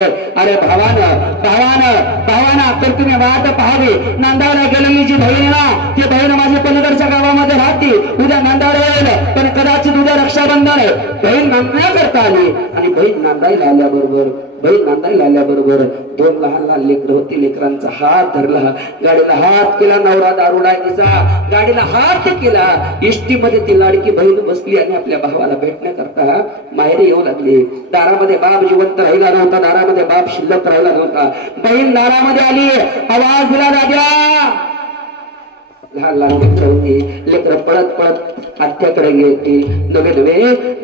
अरे भावानं तर तुम्ही वाट पाहावी। नांदावला गेलेली जी बहीण आहे ना, ती बहीण माझी पलीकडच्या गावामध्ये राहते। उद्या नांदावला येईल, पण कदाचित उद्या रक्षाबंधन आहे। बहीण नांदण्या करता आली आणि बहीण नांदायला आल्याबरोबर दोन लहान लहान लेकरं होती। लेकरांचा हात धरला, गाडीला हात केला। नवरा दारुडा तिचा, गाडीला हात केला। इष्टीमध्ये ती लाडकी बहीण बसली आणि आपल्या भावाला भेटण्याकरता माहेरी येऊ लागली। दारामध्ये बाप जिवंत राहिला नव्हता, दारामध्ये बाप शिल्लक राहिला नव्हता। बहीण दारामध्ये आली, आवाज दिला दाद्या। लहान लहान लेकरं होती, लेकरं पळत आत्याकडे गेली। नवे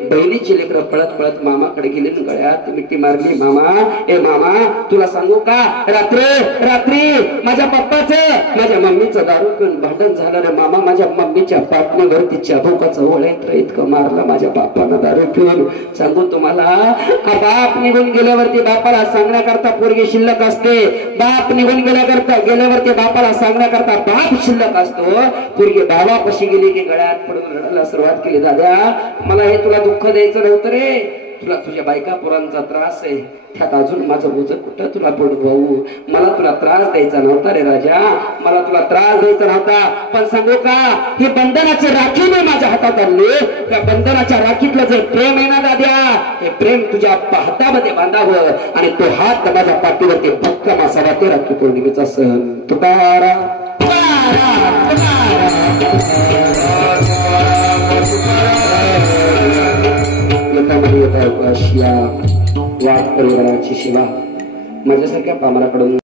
बहिणीची लेकरं पळत मामाकडे गेली। गळ्यात मिठी मारली। मामा तुला सांगू का, रात्री माझ्या पप्पाचं माझ्या मम्मीचं दारू पिऊन भांडण झालं रे मामा। माझ्या मम्मीच्या पाटणीवरती चाबुकाचं ओळ्यात इतकं मारलं माझ्या बापानं दारू पिऊन। सांगू तुम्हाला, बाप निघून गेल्यावरती बापाला सांगण्याकरता पोरगी शिल्लक असते। बाप निघून गेल्यावरती बापाला सांगण्याकरता बाप शिल्लक असतो। पोरगी भावापाशी गेली की गळ्यात पडून रडायला सुरुवात केली। दादा, मला हे तुला दुःख द्यायचं नव्हतं रे, तुला तुझ्या बायका पोरांचा त्रास आहे, त्यात अजून माझं बोझ कुठं तुला पडू भाऊ। मला तुला त्रास द्यायचा नव्हता रे राजा, मला तुला त्रास द्यायचा नव्हता। पण सांगू का, ही बंधनाची राखी मी माझ्या हातात आणली। त्या बंधनाच्या राखीतलं जे प्रेम आहे ना दाद्या, हे प्रेम तुझ्या हातामध्ये बांधावं आणि तो हात माझ्या पाठीवरती भक्कम असावा। ते राखी पौर्णिमेचा सण। तुकाराम वाट परिवाराची सेवा माझ्यासारख्या पामराकडून